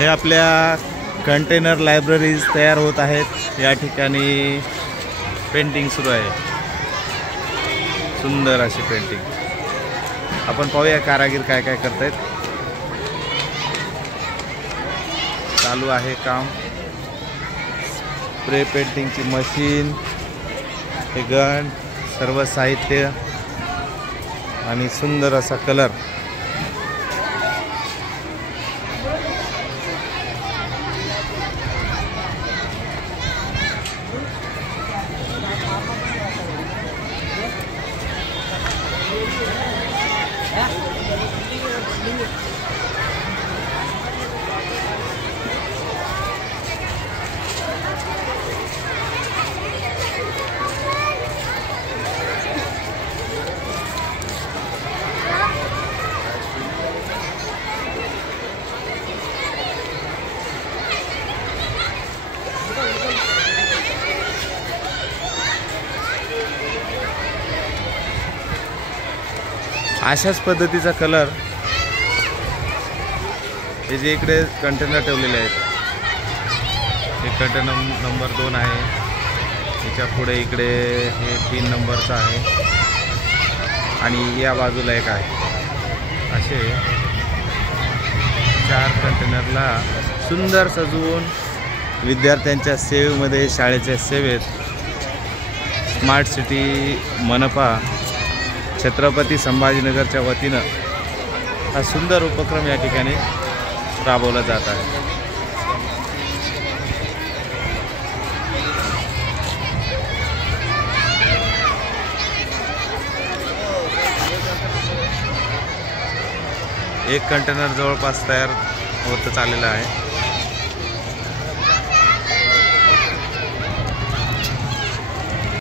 हे आपल्या container libraries तयार होत आहेत। या ठिकाणी पेंटिंग सुरू आहे, सुंदर अशी पेंटिंग। आपण पाहूया कारागीर काय काय करतायत। चालू आहे काम। स्प्रे पेंटिंगची मशीन, हे गन, सर्व साहित्य आणि सुंदर असा कलर। अशाच पद्धतीचा कलर हे जे इकडे कंटेनर ठेवलेले आहेत, हे कंटेनर नंबर 2 आहे। त्याच्या पुढे इकडे हे 3 नंबरचा आहे आणि या बाजूला एक आहे। असे 4 कंटेनरला सुंदर सजवून विद्यार्थ्यांच्या सेवेमध्ये, शाळेच्या सेवेत स्मार्ट सिटी मनपा छत्रपती संभाजीनगरच्या वतीनं हा सुंदर उपक्रम या ठिकाणी राबवला जात आहे। एक कंटेनर जवळपास तयार होत चाललेला आहे।